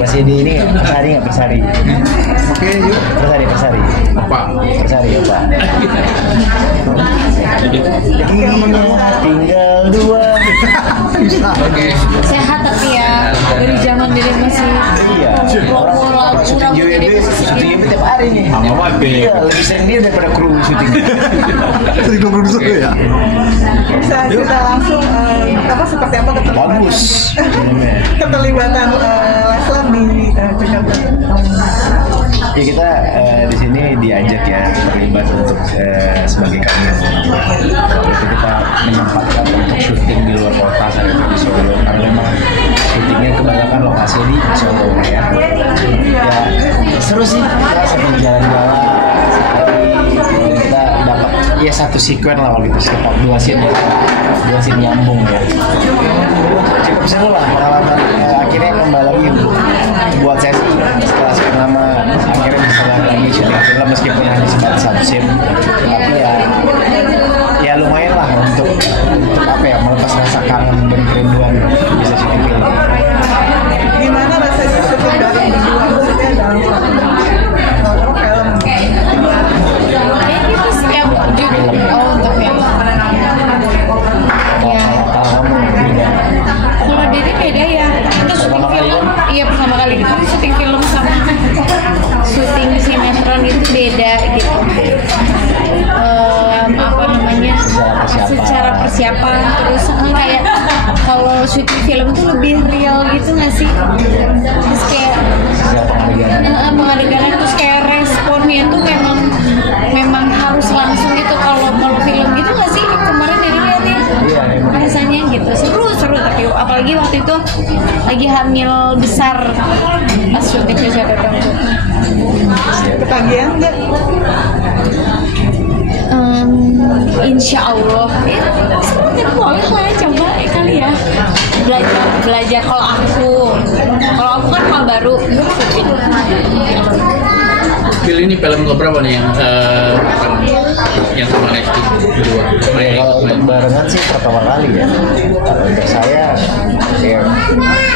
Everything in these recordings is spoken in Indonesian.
Masih di ini Persari nggak Persari? Oke, yuk. Persari. Apa? Persari ya Pak. Tinggal dua. Bisa. Oke. Sehat tapi ya dari zaman dede masih Iya. promo lagu Syuting rambut dede JWB, masih syuting JWB tiap hari nih. Sama Mate. Iya, lebih sering dia daripada kru syuting. Jadi gue produser tuh ya. Bisa kita langsung seperti apa keterlibatan Bagus. keterlibatan Leslar di Jakarta. Ya kita di sini diajak ya terlibat untuk sebagai cameo. Itu kita menyempatkan untuk syuting di luar kota saya di Solo karena memang syutingnya kebanyakan lokasi di Solo ya. Ya seru sih kita sambil jalan-jalan sekali kita dapat ya satu sekuen lah waktu itu sekitar dua scene nyambung ya. Cukup seru lah pengalaman akhirnya kembali lagi buat sesi setelah sekian lama akhirnya bisa lagi syuting film meskipun hanya sebatas satu scene tapi ya lumayan lah untuk apa ya melepas rasa kangen dan kerinduan bisa syuting film. Gimana rasanya syuting bareng berdua maksudnya dalam satu film? kayaknya pas yang untuk yang ya kalau dede beda ya kita syuting film iya pertama kali kita syuting film sama syuting sinetron itu beda gitu. Apa namanya secara persiapan terus kayak kalau syuting film tuh lebih real gitu nggak sih terus kayak pengadegan terus kayak responnya tuh memang harus langsung gitu kalau film gitu nggak sih kemarin dari lihat ya rasanya gitu seru tapi apalagi waktu itu lagi hamil besar pas syuting Jakarta Tengku. Ketagihan nggak? Insya Allah seperti boleh lah coba kali ya belajar kalau aku kan hal baru syuting. Bil ini film keberapa nih yang sama Lesti berdua? Kalau untuk barengan sih pertama kali ya. Kalau untuk saya ya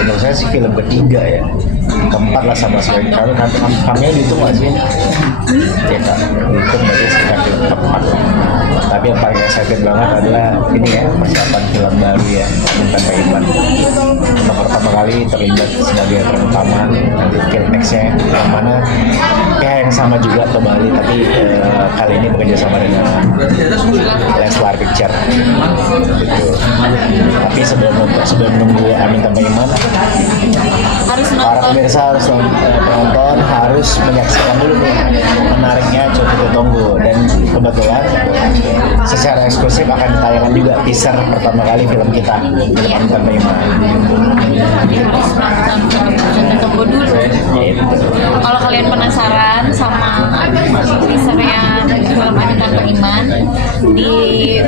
menurut saya sih film ketiga ya. Keempat lah sama sekali. Kalau kami itu masih ya kak itu berarti sekitar film keempat. Tapi yang paling excited banget adalah ini ya persiapan film baru ya tentang Pak Iman. Untuk pertama kali terlibat sebagai peran utama nanti film nextnya yang mana ya yang sama juga ke Bali tapi kali ini bekerja sama dengan Leslar Picture gitu. Tapi sebelum nunggu Amin tanpa Iman Harus para nonton. pemirsa harus penonton harus menyaksikan dulu nih menariknya Coba Tunggu dan kebetulan secara eksklusif akan ditayangkan juga teaser pertama kali film kita Amin tanpa Iman. Tunggu dulu. Kalau kalian penasaran sama teasernya film Amin Tanpa Iman di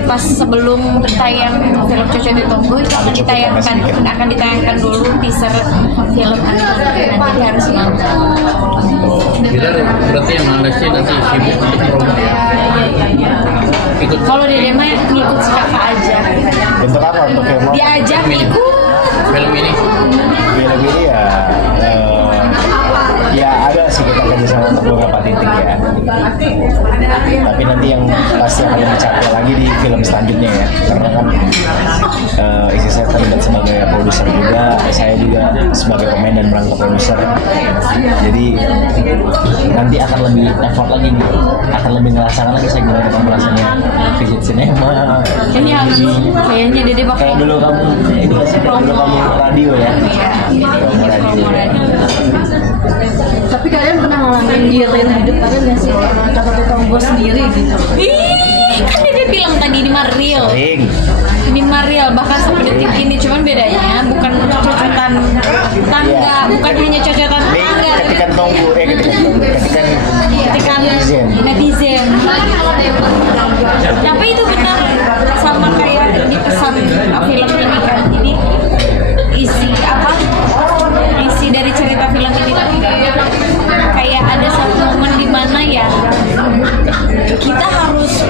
pas sebelum tayang film Cucu Ditunggu itu akan ditayangkan dulu teaser film Amin Tanpa Iman, jadi harus nonton. Kita berarti yang Lesti nanti sibuk untuk promo ya. Ikut Kalau Dede mah ngikut si kakak aja. Untuk apa? Untuk film apa? Diajak ikut. film ini. Film ini ya ada sih kita kerja sama untuk beberapa titik ya. Tapi nanti yang pasti akan lebih capek lagi di film selanjutnya ya. Karena kan istri saya terlibat sebagai produser juga, saya juga sebagai pemain dan merangkap produser. Jadi nanti akan lebih effort lagi nih, akan lebih ngerasakan lagi saya gimana kamu rasanya visit sinema. Kayaknya Dede bakal Kayak dulu kamu ini nggak sih? Dulu kamu radio ya. Promo radio. Tapi kalian pernah ngalamin di real hidup kalian nggak sih kata tukang bos sendiri gitu? Ih, kan Dede bilang tadi di Mariel. Sering. Di Mariel bahkan sampai detik ini cuman bedanya bukan cocotan tangga, bukan hanya cocotan tangga. Ketikan tunggu, ketikan netizen. Tapi itu benar sama kayak di pesan film ini kan. Jadi isi dari cerita film ini tuh kayak ada satu momen di mana ya kita harus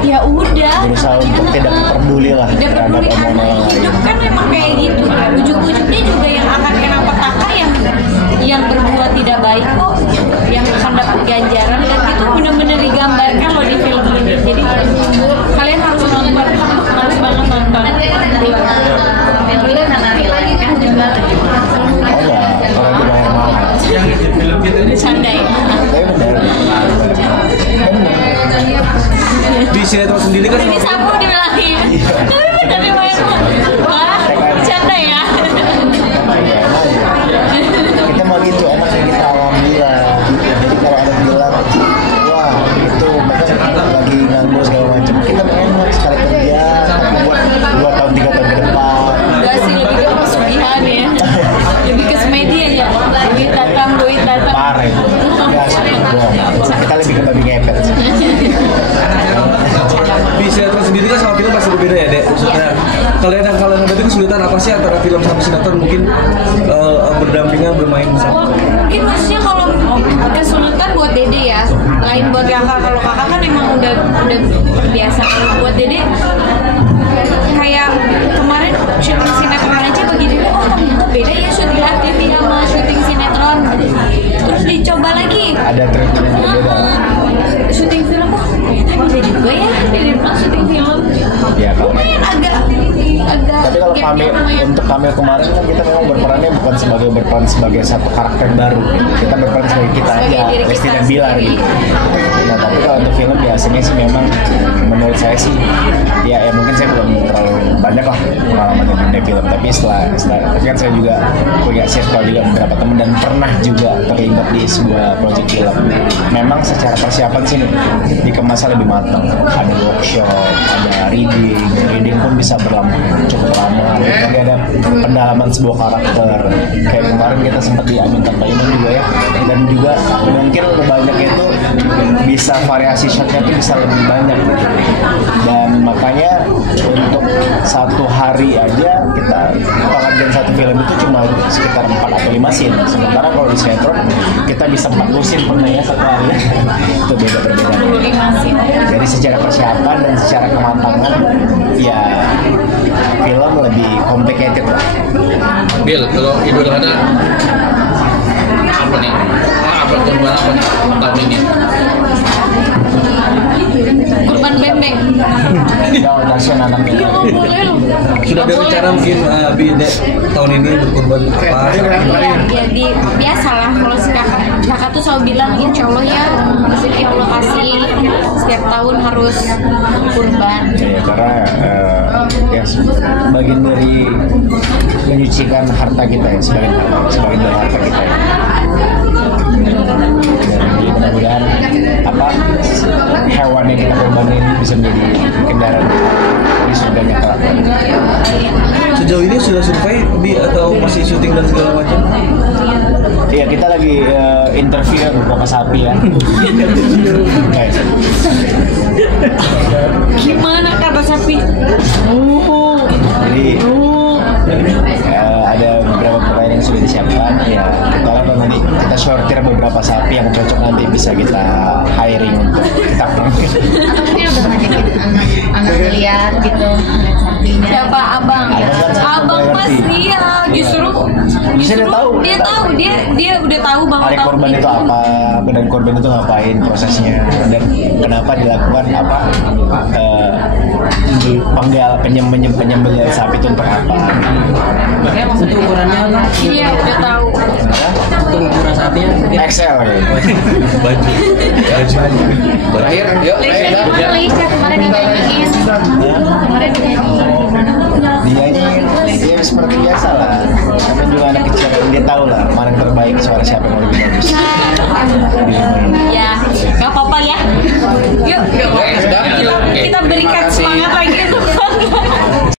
ya udah berusaha untuk tidak peduli lah terhadap omongan orang lain. Hidup kan memang kayak gitu ya. Ujung-ujungnya juga yang akan kena petaka yang apa sih antara film sama sinetron mungkin berdampingan bermain bersama? Mungkin maksudnya kalau kesulitan buat Dede ya, lain buat kakak. Kalau kakak kan emang udah terbiasa. Kalau buat Dede kayak kemarin syuting sinetron aja bagi Dede, oh ternyata beda ya syuting TV sama syuting sinetron. Terus dicoba lagi. Ada treatment yang berbeda. Syuting film kok ternyata beda juga ya dari syuting film. Ya, kalau Lumayan agak tapi kalau kami untuk kami kemarin kan kita memang berperannya bukan berperan sebagai satu karakter baru, kita berperan sebagai kita Sebagai aja, diri Lesti kita dan Bilar sendiri. gitu. Nah tapi kalau untuk film biasanya sih memang menurut saya sih ya mungkin saya belum terlalu banyak lah pengalaman di dunia film, tapi setelah tapi kan saya juga punya circle juga beberapa teman dan pernah juga terlibat di sebuah proyek film. Memang secara persiapan sih dikemasnya lebih matang, ada workshop, ada reading pun bisa cukup lama. Jadi ada pendalaman sebuah karakter. Kayak kemarin kita sempat di Amin Tanpa Iman juga ya, dan juga mungkin banyak itu bisa variasi shotnya itu bisa lebih banyak gitu. Dan makanya untuk satu hari aja kita pengerjaan satu film itu cuma sekitar 4 atau 5 scene. Sementara kalau di sinetron kita bisa 40 scene pernah ya satu hari. Itu beda-beda. Jadi secara persiapan dan secara kematangan ya film lebih complicated lah. Bil, kalau Idul Adha apa nih? Apa kurban apa nih tahun ini? Kurban bembeng. Kalau nasian anak Iya nggak boleh loh. Sudah ada rencana mungkin Bide tahun ini berkorban apa? Ya biasalah kalau si kakak tuh selalu bilang insya Allah ya rezeki Allah kasih setiap tahun harus kurban. Ya, karena ya bagian dari menyucikan harta kita ya, sebagian dari harta kita ya. Jadi mudah-mudahan hewan yang kita korbanin ini bisa menjadi kendaraan di surganya kelak. Sejauh ini sudah survei atau masih syuting dan segala macam? Iya, kita lagi interview beberapa sapi ya. Guys. Gimana kata sapi? Jadi ada beberapa pertanyaan yang sudah disiapkan ya, kita akan nanti kita sortir beberapa sapi yang cocok, nanti bisa kita hiring untuk kita panggil. Atau mungkin udah ngajakin anak lihat gitu. Siapa abang? Abang pasti ya, justru dia tahu. Dia udah tahu banget. Hari korban itu apa, dan korban itu ngapain prosesnya, dan kenapa dilakukan penyembelihan sapi itu untuk apa? Untuk ukurannya apa? Iya udah tahu. Untuk ukuran sapinya XL ya. Baju. Terakhir, yuk. Leisha gimana Leisha kemarin dinyanyiin? Kemarin dinyanyiin gimana? Dia ini ya seperti biasa lah. Tapi juga anak kecil, dia tahu lah mana yang terbaik, suara siapa yang lebih bagus.